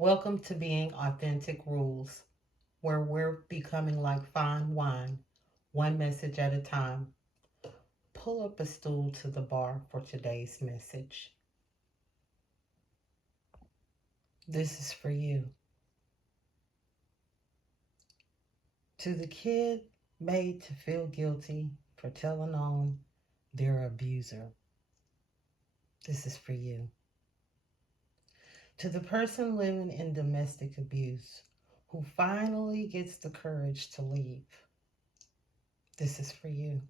Welcome to Being Authentic Rules, where we're becoming like fine wine, one message at a time. Pull up a stool to the bar for today's message. This is for you. To the kid made to feel guilty for telling on their abuser. This is for you. To the person living in domestic abuse who finally gets the courage to leave. This is for you.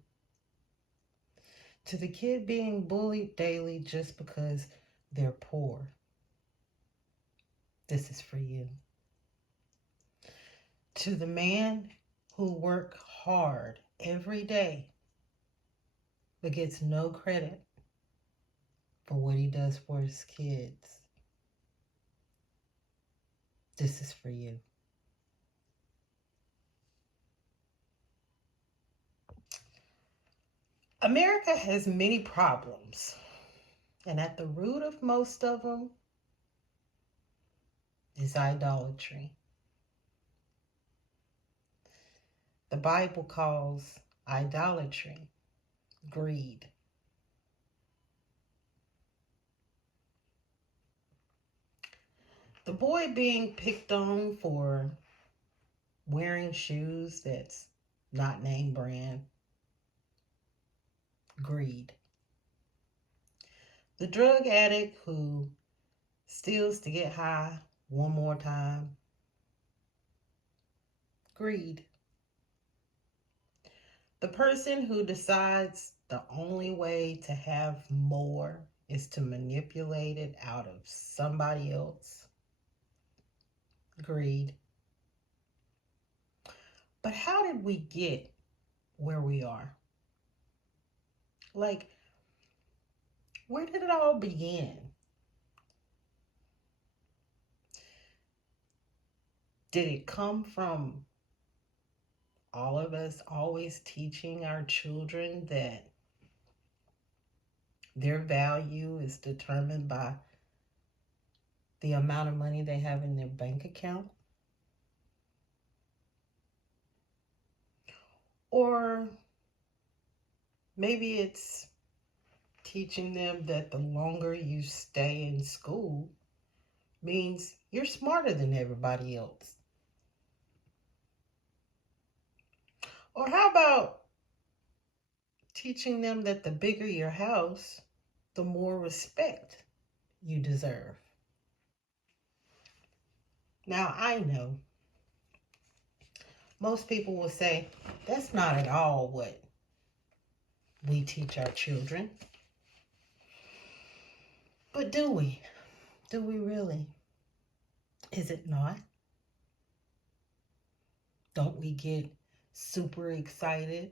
To the kid being bullied daily just because they're poor. This is for you. To the man who works hard every day but gets no credit for what he does for his kids. This is for you. America has many problems, and at the root of most of them is idolatry. The Bible calls idolatry greed. The boy being picked on for wearing shoes that's not name brand, greed. The drug addict who steals to get high one more time, greed. The person who decides the only way to have more is to manipulate it out of somebody else, greed. But how did we get where we are? Like, where did it all begin? Did it come from all of us always teaching our children that their value is determined by the amount of money they have in their bank account? Or maybe it's teaching them that the longer you stay in school means you're smarter than everybody else. Or how about teaching them that the bigger your house, the more respect you deserve? Now, I know most people will say that's not at all what we teach our children. But do we? Do we really? Is it not? Don't we get super excited,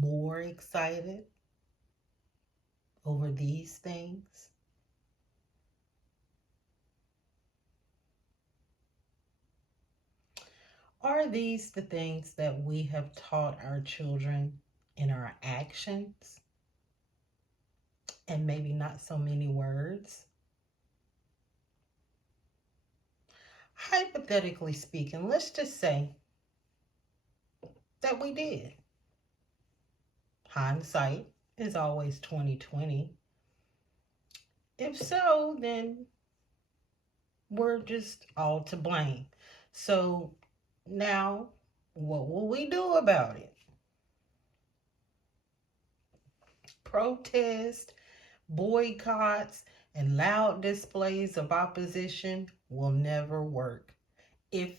more excited over these things? Are these the things that we have taught our children in our actions and maybe not so many words? Hypothetically speaking, let's just say that we did. Hindsight is always 2020. If so, then we're just all to blame. So now, what will we do about it? Protest, boycotts, and loud displays of opposition will never work. If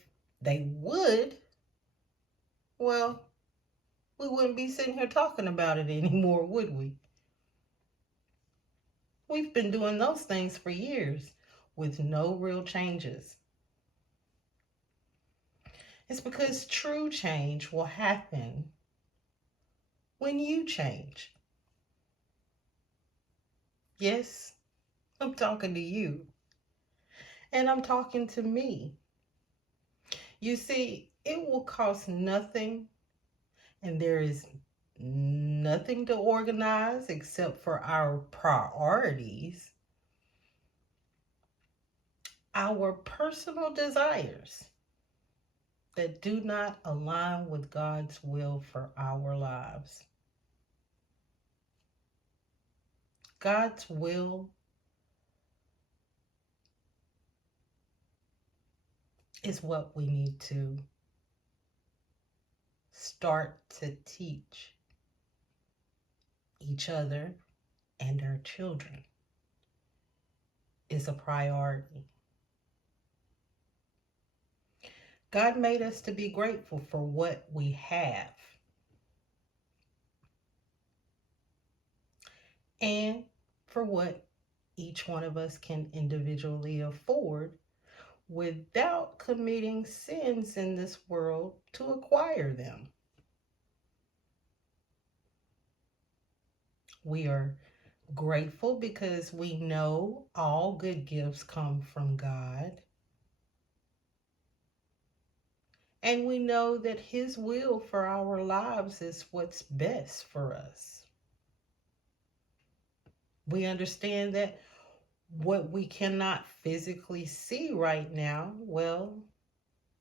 they would, well, we wouldn't be sitting here talking about it anymore, would we? We've been doing those things for years with no real changes. It's because true change will happen when you change. Yes, I'm talking to you. And I'm talking to me. You see, it will cost nothing, and there is nothing to organize except for our priorities our personal desires that do not align with God's will for our lives. God's will is what we need to start to teach each other and our children. Is a priority. God made us to be grateful for what we have and for what each one of us can individually afford without committing sins in this world to acquire them. We are grateful because we know all good gifts come from God. And we know that His will for our lives is what's best for us. We understand that what we cannot physically see right now, well,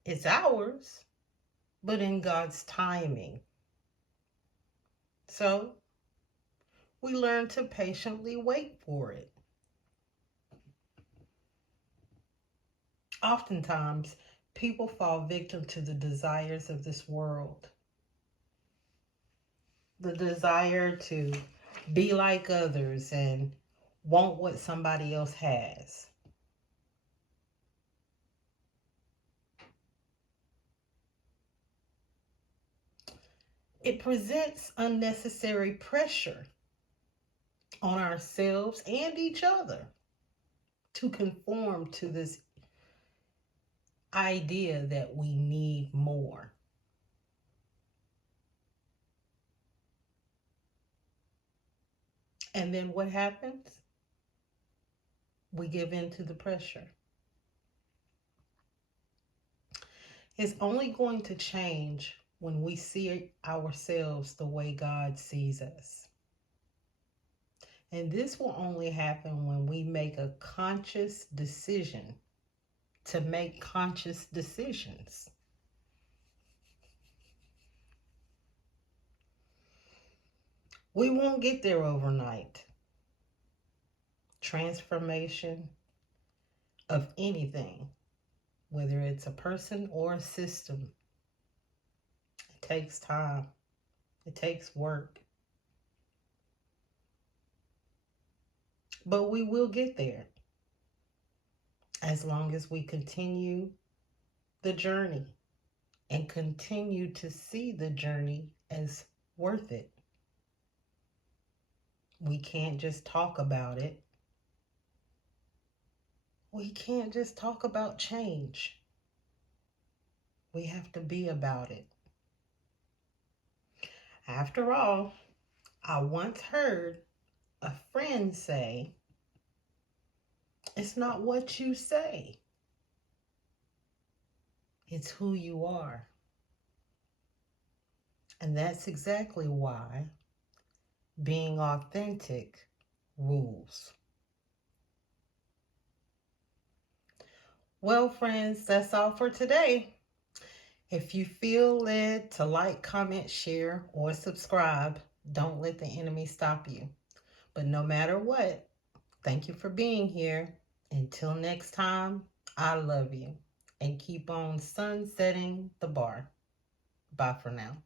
it's ours, but in God's timing. So we learn to patiently wait for it. Oftentimes, people fall victim to the desires of this world. The desire to be like others and want what somebody else has. It presents unnecessary pressure on ourselves and each other to conform to this idea that we need more. And then what happens? We give in to the pressure. It's only going to change when we see ourselves the way God sees us. And this will only happen when we make a conscious decision to make conscious decisions. We won't get there overnight. Transformation of anything, whether it's a person or a system, it takes time. It takes work. But we will get there as long as we continue the journey and continue to see the journey as worth it. We can't just talk about it. We can't just talk about change. We have to be about it. After all, I once heard a friend say, it's not what you say, it's who you are. And that's exactly why being authentic rules. Well, friends, that's all for today. If you feel led to like, comment, share, or subscribe, don't let the enemy stop you. But no matter what, thank you for being here. Until next time, I love you. And keep on sunsetting the bar. Bye for now.